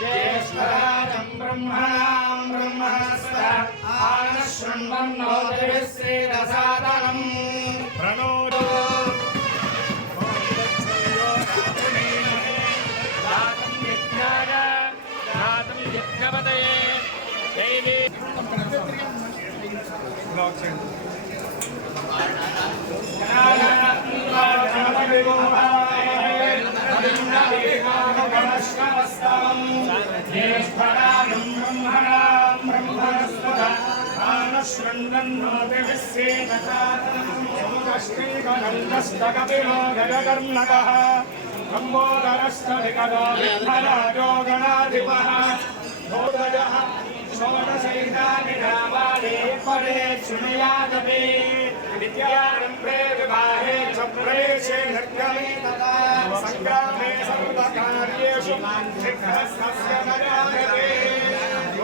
ज्येष्ठराजं ब्रह्मणां ब्रह्मणस्पत आनशृण्वन्नोतिभिः श्रीरसादनम् प्रणोदो दातं यज्ञाय दातं यज्ञपतये दैवी ज्येष्ठराजं ब्रह्मणां ब्रह्मणस्पत आनशृण्वन्नोतिभिः गजकर्णकः लम्बोदरश्चरिकरो विठ्ठलाजो गणाधिपः भोदयः षोडशैतानि नामानि परे शृणुयादपि विद्यारम्भे विवाहे च प्रेषे निर्गमे तथा सङ्ग्रामे सर्वकार्येषु सिद्धस्तस्य मर्यायते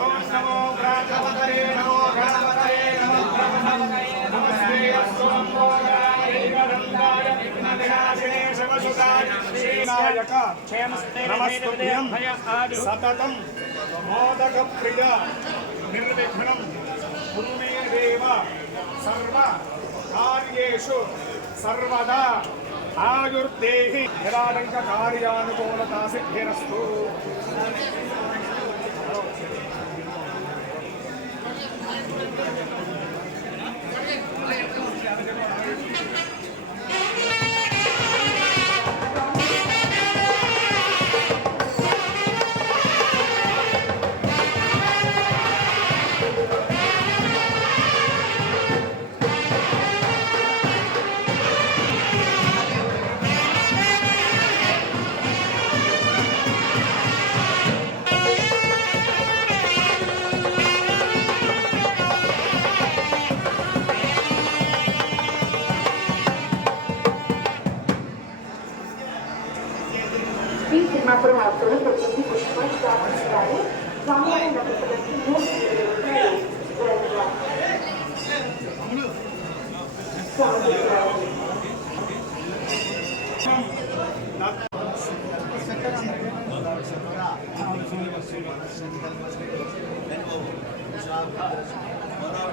ॐ नमो प्रातपतये नमो गणपतये नमः ब्रह्मणे नमस्ते अस्तु लम्बोदराय गणन्दाय विघ्नविनाशिने शिवसुताय श्रीनायक नमस्तुभ्यं सततं मोदकप्रिय निर्विघ्नं कुरु मे देव सर्व कार्येषु सर्वदा आयुर्देहि निराडंक कार्यानुकूलता सिद्धिरस्तु।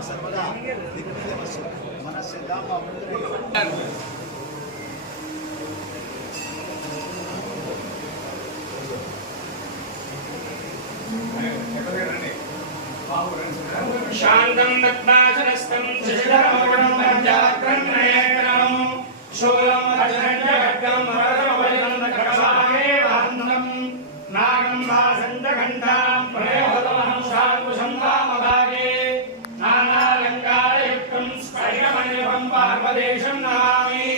सर्वदा मनस्य शांतं पद्मासनस्थं शिशिरमौळं पंचाग्रन्नयनं शूलं भद्रञ्जगड्गं वरदवलिनं खड्गमागे वाहनं नागं वासन्तघण्टां प्रयोगतमहं शाकुशं वामभागे नानालङ्कारयुक्तं स्फटिकमणिभं पार्वदेशं नमामि।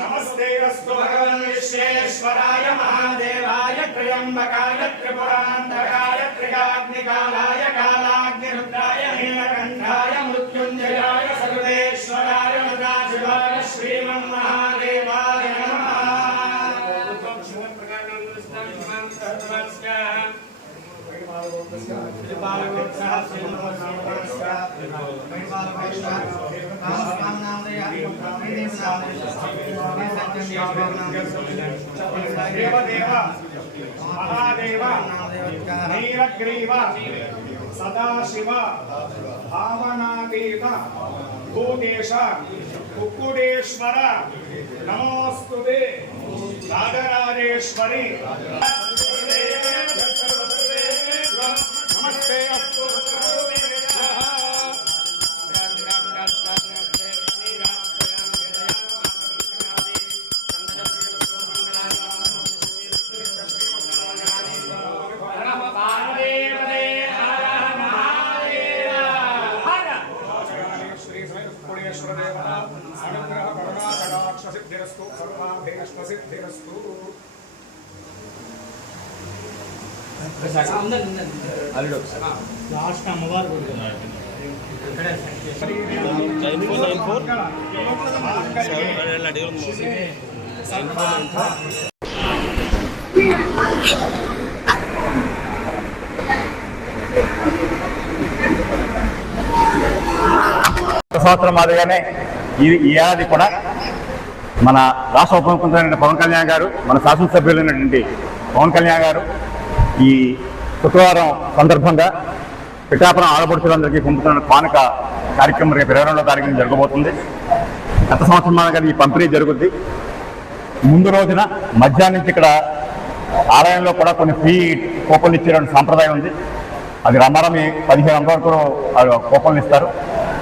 नमस्ते अस्तु भगवन् विश्वेश्वराय महादेवाय त्र्यम्बकाय त्रिपुरान्तकाय त्रिकाग्निकालाय कालाग्निरुद्राय नीलकण्ठाय मृत्युञ्जयाय सर्वेश्वराय मदाशिवाय श्रीमन्महादेवाय नमः। देवदेव महादेव नीलग्रीव सदाशिव भावनातीत भूतेश कुक्कुटेश्वर नमोस्तुते राजराजेश्वरी नमस्ते अस्तु लास्ट अम्मवार సంవత్సరం మాదిరిగానే ఈ ఏడాది కూడా మన రాష్ట్ర ఉప ముఖ్యమంత్రి పవన్ కళ్యాణ్ గారు, మన శాసనసభ్యులైనటువంటి పవన్ కళ్యాణ్ గారు ఈ శుక్రవారం సందర్భంగా పిఠాపురం ఆడపడుచులందరికీ పంపుతున్న కానుక కార్యక్రమం రేపు 22వ తారీఖున జరగబోతుంది. గత సంవత్సరం మాదిరిగా ఈ పంపిణీ జరుగుద్ది. ముందు రోజున మధ్యాహ్నం నుంచి ఇక్కడ ఆలయంలో కూడా కొన్ని ఫ్రీ కూపన్లు ఇచ్చేటువంటి సాంప్రదాయం ఉంది. అది రమారమి 1500 వరకు కూపన్లు ఇస్తారు.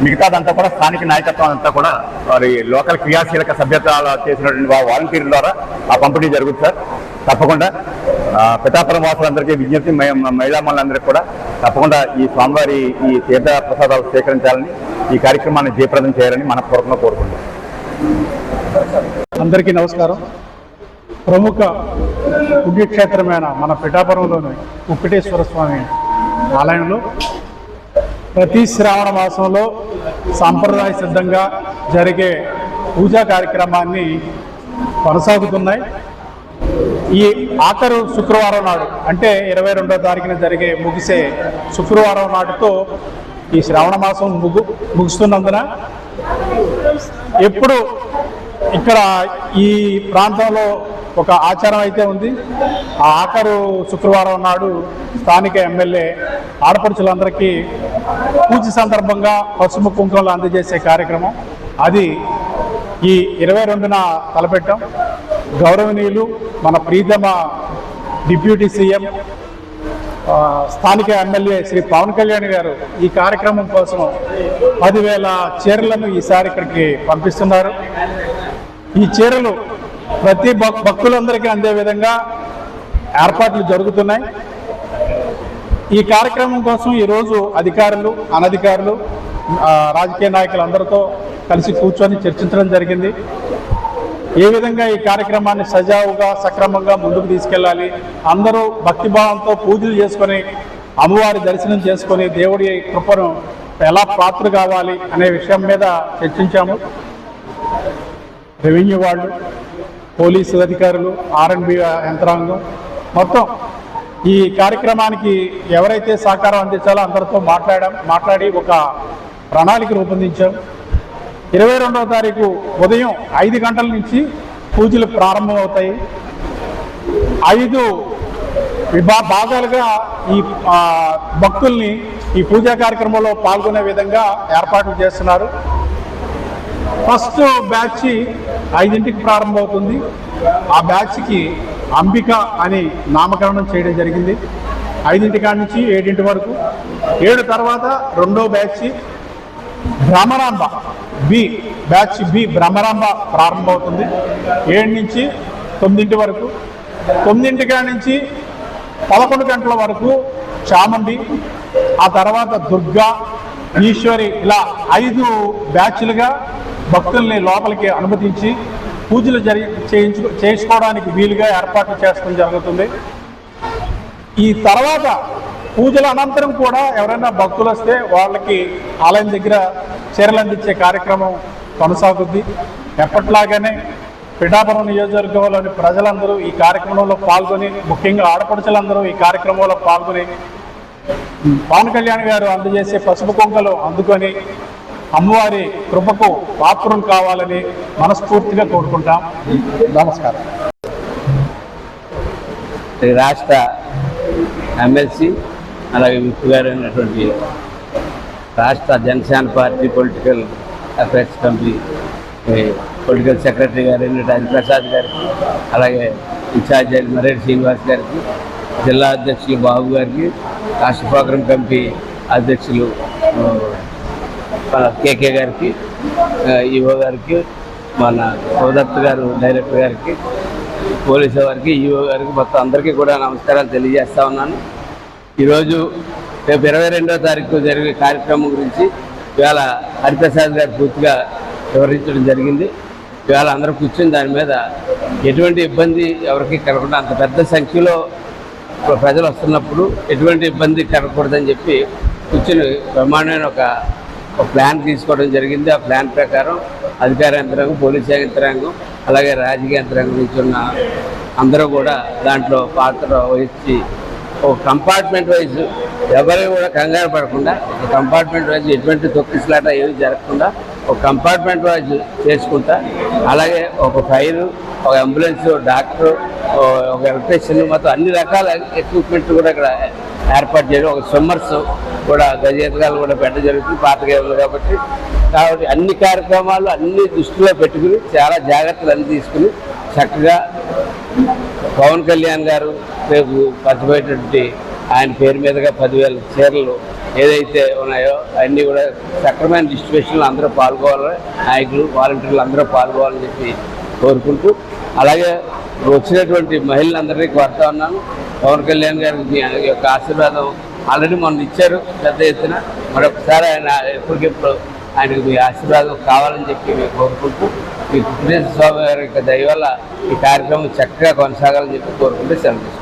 మిగతాదంతా కూడా స్థానిక నాయకత్వం అంతా కూడా వారి లోకల్ క్రియాశీలక సభ్యతలు చేసినటువంటి వాలంటీర్ల ద్వారా ఆ పంపిణీ జరుగుతుంది సార్. తప్పకుండా పిఠాపురం వాసులందరికీ విజ్ఞప్తి, మహిళా మనులందరికీ కూడా తప్పకుండా ఈ స్వామివారి ఈ తీర్థ ప్రసాదాలు స్వీకరించాలని, ఈ కార్యక్రమాన్ని జయప్రదం చేయాలని మనపూర్వకంగా కోరుకుంటాం. అందరికీ నమస్కారం. ప్రముఖ పుణ్యక్షేత్రమైన మన పిఠాపురంలోని కుక్కటేశ్వర స్వామి ఆలయంలో ప్రతి శ్రావణ మాసంలో సాంప్రదాయ సిద్ధంగా జరిగే పూజా కార్యక్రమాన్ని కొనసాగుతున్నాయి. ఈ ఆఖరు శుక్రవారం నాడు అంటే 22వ తారీఖున ముగిసే శుక్రవారం నాటితో ఈ శ్రావణ మాసం ముగుస్తున్నందున ఎప్పుడు ఇక్కడ ఈ ప్రాంతంలో ఒక ఆచారం అయితే ఉంది. ఆ ఆఖరు శుక్రవారం నాడు స్థానిక ఎమ్మెల్యే ఆడపడుచులందరికీ పూజ సందర్భంగా పసుపు కుంకుమలు అందజేసే కార్యక్రమం అది ఈ 22న తలపెట్టాం. గౌరవనీయులు మన ప్రీతమ డిప్యూటీ సీఎం స్థానిక ఎమ్మెల్యే శ్రీ పవన్ కళ్యాణ్ గారు ఈ కార్యక్రమం కోసం 10,000 చీరలను ఈసారి ఇక్కడికి పంపిస్తున్నారు. ఈ చీరలు ప్రతి భక్తులందరికీ అందే విధంగా ఏర్పాట్లు జరుగుతున్నాయి. ఈ కార్యక్రమం కోసం ఈరోజు అధికారులు, అనధికారులు, రాజకీయ నాయకులందరితో కలిసి కూర్చొని చర్చించడం జరిగింది. ఏ విధంగా ఈ కార్యక్రమాన్ని సజావుగా సక్రమంగా ముందుకు తీసుకెళ్ళాలి, అందరూ భక్తిభావంతో పూజలు చేసుకొని అమ్మవారి దర్శనం చేసుకొని దేవుడి కృపను ఎలా పాత్ర కావాలి అనే విషయం మీద చర్చించాము. రెవెన్యూ వాళ్ళు, పోలీసు అధికారులు, R&B యంత్రాంగం మొత్తం ఈ కార్యక్రమానికి ఎవరైతే సహకారం అందించాలో అందరితో మాట్లాడి ఒక ప్రణాళిక రూపొందించాం. 22వ తారీఖు ఉదయం 5 గంటల నుంచి పూజలు ప్రారంభమవుతాయి. 5 భాగాలుగా ఈ భక్తుల్ని ఈ పూజా కార్యక్రమంలో పాల్గొనే విధంగా ఏర్పాట్లు చేస్తున్నారు. ఫస్ట్ బ్యాచ్ 5ంటికి ప్రారంభమవుతుంది. ఆ బ్యాచ్కి అంబిక అని నామకరణం చేయడం జరిగింది. 5ంటి కాడి నుంచి 7ంటి వరకు. 7 తర్వాత రెండో batch Bhramaramba batch B Bhramaramba ప్రారంభమవుతుంది. 7 నుంచి 9ంటి వరకు. 9ంటి కాడి నుంచి 11 గంటల వరకు చాముండి, ఆ తర్వాత దుర్గా, ఈశ్వరి, ఇలా 5 బ్యాచ్లుగా భక్తుల్ని లోపలికి అనుమతించి పూజలు చేసుకోవడానికి వీలుగా ఏర్పాట్లు చేయడం జరుగుతుంది. ఈ తర్వాత పూజల అనంతరం కూడా ఎవరైనా భక్తులు వస్తే వాళ్ళకి ఆలయం దగ్గర చీరలు అందించే కార్యక్రమం కొనసాగుద్ది. ఎప్పట్లాగానే పిఠాపురం నియోజకవర్గంలోని ప్రజలందరూ ఈ కార్యక్రమంలో పాల్గొని, ముఖ్యంగా ఆడపడుచులందరూ ఈ కార్యక్రమంలో పాల్గొని పవన్ కళ్యాణ్ గారు అందజేసే పసుపు కుంకలు అందుకొని అమ్మవారి కృపకు పాత్రులు కావాలని మనస్ఫూర్తిగా కోరుకుంటాం. నమస్కారం. రాష్ట్ర ఎమ్మెల్సీ అలాగే విప్ గారు అయినటువంటి రాష్ట్ర Janasena party political affairs committee political secretary గారు అయినటువంటి హరిప్రసాద్ గారికి, అలాగే ఇన్ఛార్జ్ మర్రెడ్డి శ్రీనివాస్ గారికి, జిల్లా అధ్యక్షులు బాబు గారికి, రాష్ట్ర ప్రోగ్రాం కమిటీ అధ్యక్షులు కేకే గారికి, ఈఓ గారికి, మన సోదత్ గారు డైరెక్టర్ గారికి, పోలీసు వారికి, ఈఓ గారికి, మొత్తం అందరికీ కూడా నమస్కారాలు తెలియజేస్తా ఉన్నాను. ఈరోజు రేపు 22వ తారీఖు జరిగే కార్యక్రమం గురించి ఇవాళ హరిప్రసాద్ గారు పూర్తిగా వివరించడం జరిగింది. ఇవాళ అందరూ కూర్చొని దాని మీద ఎటువంటి ఇబ్బంది ఎవరికి కలగకుండా, అంత పెద్ద సంఖ్యలో ప్రజలు వస్తున్నప్పుడు ఎటువంటి ఇబ్బంది కలగకూడదని చెప్పి కూర్చొని బ్రహ్మాండమైన ఒక ప్లాన్ తీసుకోవడం జరిగింది. ఆ ప్లాన్ ప్రకారం అధికార యంత్రాంగం, పోలీసు యంత్రాంగం, అలాగే రాజకీయ యంత్రాంగం నుంచి ఉన్న అందరూ కూడా దాంట్లో పాత్ర వహించి ఒక కంపార్ట్మెంట్ వైజ్ ఎవరు కూడా కంగారు పడకుండా, ఒక కంపార్ట్మెంట్ వైజ్ ఎటువంటి తొక్కిసలాట ఏమి జరగకుండా ఒక కంపార్ట్మెంట్ వైజ్ చేసుకుంటా, అలాగే ఒక ఫైర్, ఒక అంబులెన్స్, డాక్టర్, ఒక ఎలక్ట్రీషియన్, మొత్తం అన్ని రకాల ఎక్విప్మెంట్ కూడా ఇక్కడ ఏర్పాటు చేయడం, ఒక స్విమ్మర్స్ కూడా గజేతగాలు కూడా పెట్టడం జరుగుతుంది పాతకేళ్ళు కాబట్టి అన్ని కార్యక్రమాలు అన్ని దృష్టిలో పెట్టుకుని చాలా జాగ్రత్తలు అన్ని తీసుకుని చక్కగా పవన్ కళ్యాణ్ గారు రేపు పంచబోయేటువంటి ఆయన పేరు మీదుగా 10,000 చీరలు ఏదైతే ఉన్నాయో అన్నీ కూడా సక్రమైన డిస్ట్రిబ్యూషన్లో అందరూ పాల్గొవాలని, నాయకులు వాలంటీర్లు అందరూ పాల్గొవాలని చెప్పి కోరుకుంటూ, అలాగే వచ్చినటువంటి మహిళలందరికీ కోరుతా ఉన్నాను, పవన్ కళ్యాణ్ గారికి యొక్క ఆశీర్వాదం ఆల్రెడీ మొన్న ఇచ్చారు పెద్ద ఎత్తున, మరొకసారి ఆయన ఎప్పటికెప్పుడు ఆయనకు మీ ఆశీర్వాదం కావాలని చెప్పి మేము కోరుకుంటూ, మీ వెంకటేశ్వర స్వామి గారి యొక్క దయ వల్ల ఈ కార్యక్రమం చక్కగా కొనసాగాలని చెప్పి కోరుకుంటూ సెలవు.